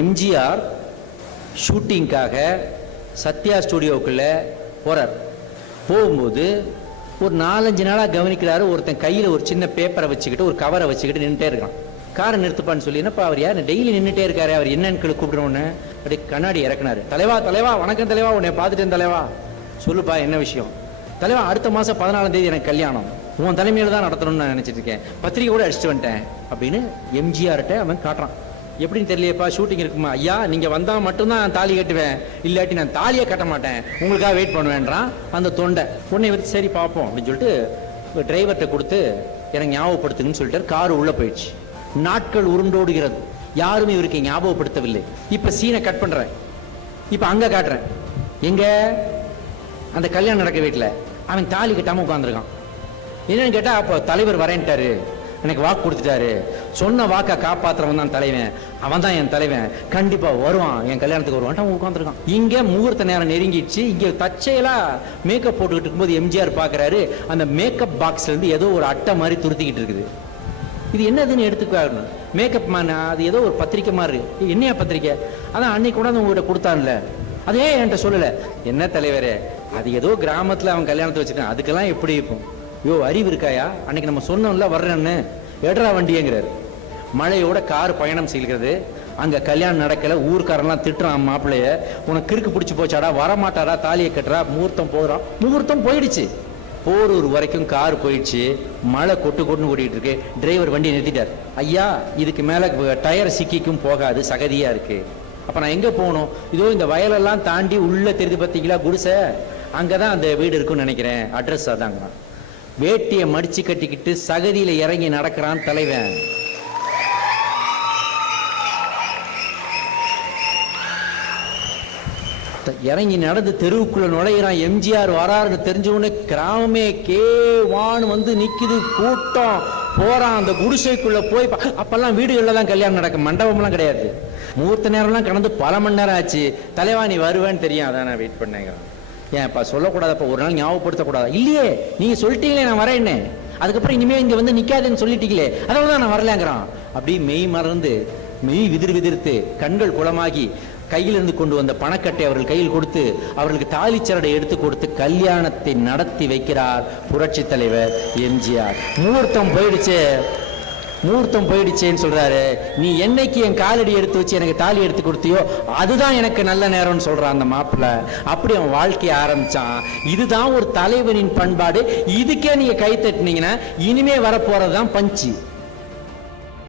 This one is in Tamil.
எம்ஜிஆர் ஷூட்டிங்காக சத்யா ஸ்டுடியோக்குள்ளே போகிறார். போகும்போது ஒரு 4-5 நாளாக கவனிக்கிறாரு, ஒருத்தன் கையில் ஒரு சின்ன பேப்பரை வச்சுக்கிட்டு ஒரு கவரை வச்சுக்கிட்டு நின்றுட்டே இருக்கான். காரை நிறுத்துப்பான்னு சொல்லி, என்னப்பா அவர் யார் டெய்லி நின்றுட்டே இருக்காரு, அவர் என்னன்னு கூப்பிடுறோன்னு அப்படி கண்ணாடி இறக்குனாரு. தலைவா தலைவா வணக்கம் தலைவா, உன்னை பார்த்துட்டேன் தலைவா. சொல்லுப்பா என்ன விஷயம்? தலைவா அடுத்த மாதம் 14ஆம் தேதி எனக்கு கல்யாணம், உன் தலைமையில் தான் நடத்தணும்னு நான் நினச்சிட்டு இருக்கேன், பத்திரிக்கை கூட அடிச்சுட்டு வந்துட்டேன் அப்படின்னு எம்ஜிஆர்கிட்ட அவன் காட்டுறான். எப்படின்னு தெரியலையப்பா, ஷூட்டிங் இருக்குமா? ஐயா நீங்கள் வந்தால் மட்டும்தான் நான் தாலி கட்டுவேன், இல்லாட்டி நான் தாலியை கட்ட மாட்டேன், உங்களுக்காக வெயிட் பண்ணுவேன்றான் அந்த தொண்டை. உன்னை வச்சு சரி பார்ப்போம் அப்படின்னு சொல்லிட்டு டிரைவர்கிட்ட கொடுத்து எனக்கு ஞாபகப்படுத்துங்கன்னு சொல்லிட்டு கார் உள்ளே போயிடுச்சு. நாட்கள் உருண்டோடுகிறது, யாருமே இவருக்கு ஞாபகப்படுத்தவில்லை. இப்போ சீனை கட் பண்ணுறேன், இப்போ அங்கே காட்டுறேன். எங்கே? அந்த கல்யாணம் நடக்க வீட்டில் அவன் தாலி கட்டாமல் உட்காந்துருக்கான். என்னன்னு கேட்டால், அப்போ தலைவர் வரேன்ட்டாரு, எனக்கு வாக்கு கொடுத்துட்டாரு, சொன்ன வாக்கை காப்பாற்றுறவன் தான் தலைவன், அவன் தான் என் தலைவன், கண்டிப்பாக வருவான், என் கல்யாணத்துக்கு வருவான், அவன் உட்காந்துருக்கான். இங்கே முகூர்த்த நேரம் நெருங்கிடுச்சு. இங்கே தச்சையெல்லாம் மேக்கப் போட்டுக்கிட்டு இருக்கும்போது எம்ஜிஆர் பார்க்குறாரு, அந்த மேக்கப் பாக்ஸ்லேருந்து ஏதோ ஒரு அட்டை மாதிரி துருத்திக்கிட்டு இருக்குது. இது என்னதுன்னு எடுத்துக்காரு. மேக்கப் மேன், அது ஏதோ ஒரு பத்திரிக்கை மாதிரி இருக்கு. என்னையா பத்திரிக்கை? அதான் அன்னைக்கு கூட உங்கள்கிட்ட கொடுத்தான்ல, அதே என்கிட்ட சொல்லலை. என்ன தலைவரே, அது ஏதோ கிராமத்தில் அவன் கல்யாணத்தை வச்சுருக்கான், அதுக்கெல்லாம் எப்படி இருக்கும்? யோ அறிவு இருக்காயா, அன்னைக்கு நம்ம சொன்னோம்ல வர்றேன்னு, எடுறா வண்டியங்கிறார். மழையோட கார் பயணம் செய்கிறது, அங்கே கல்யாணம் நடக்கலை, ஊர்க்காரெல்லாம் திட்டுறான் மாப்பிள்ளைய, உனக்கு கிறுக்கு பிடிச்சி போச்சாடா, வரமாட்டாரா, தாலியை கட்டுறா, முகூர்த்தம் போகிறான். முகூர்த்தம் போயிடுச்சு, போரூர் வரைக்கும் கார் போயிடுச்சு, மழை கொட்டு கொட்டுன்னு ஓடிட்டு இருக்கு. டிரைவர் வண்டியை நிறுத்திட்டார். ஐயா இதுக்கு மேலே டயர் சிக்கிக்கும் போகாது, சகதியாக இருக்கு, அப்போ நான் எங்கே போகணும்? இதோ இந்த வயலெல்லாம் தாண்டி உள்ளே தெரிஞ்சு பார்த்தீங்களா குடிசை, அங்கே தான் அந்த வீடு இருக்குன்னு நினைக்கிறேன், அட்ரஸ் அதாங்க. வேட்டியை மடிச்சு கட்டிக்கிட்டு சகதியில் இறங்கி நடக்கிறான் தலைவன். இறங்கி நடந்து தெருவுக்குள்ள நுழையிறான். எம்ஜிஆர் வராருன்னு தெரிஞ்சவொடனே கிராமமே கேவான்னு வந்து நிக்குது, கூட்டம் போறான். அந்த குடிசைக்குள்ள போய் அப்பெல்லாம் வீடுகள்ல தான் கல்யாணம் நடக்கும், மண்டபம்லாம் கிடையாது. முகூர்த்த நேரம்லாம் கடந்து பல மணி நேரம் ஆச்சு. தலைவா நீ வருவேன்னு தெரியும், அதான் நான் வெயிட் பண்ணேங்கிறான். ஏன்ப்பா சொல்லக்கூடாதப்பா, ஒரு நாள் ஞாபகப்படுத்தக்கூடாதா? இல்லையே நீங்க சொல்லிட்டீங்களே நான் வரேன்னு, அதுக்கப்புறம் இனிமே இங்க வந்து நிக்காதுன்னு சொல்லிட்டீங்களே, அதனால தான் நான் வரலங்கிறான். அப்படி மெய் மறந்து மெய் விதிர்த்து கண்கள் குளமாகி கையிலிருந்து கொண்டு வந்த பணக்கட்டை அவர்கள் கையில் கொடுத்து அவர்களுக்கு தாலிச்சரடை எடுத்து கொடுத்து கல்யாணத்தை நடத்தி வைக்கிறார் புரட்சி தலைவர் எம்ஜிஆர். முகூர்த்தம் போயிடுச்சேன்னு சொல்றாரு. நீ என்னைக்கு என் காலடி எடுத்து வச்சு எனக்கு தாலி எடுத்து கொடுத்தியோ அதுதான் எனக்கு நல்ல நேரம்னு சொல்றான் அந்த மாப்பிள்ள. அப்படி அவன் வாழ்க்கையை ஆரம்பிச்சான். இதுதான் ஒரு தலைவனின் பண்பாடு. இதுக்கே நீங்க கை தட்டினீங்கன்னா இனிமே வரப்போறதுதான் பஞ்சு.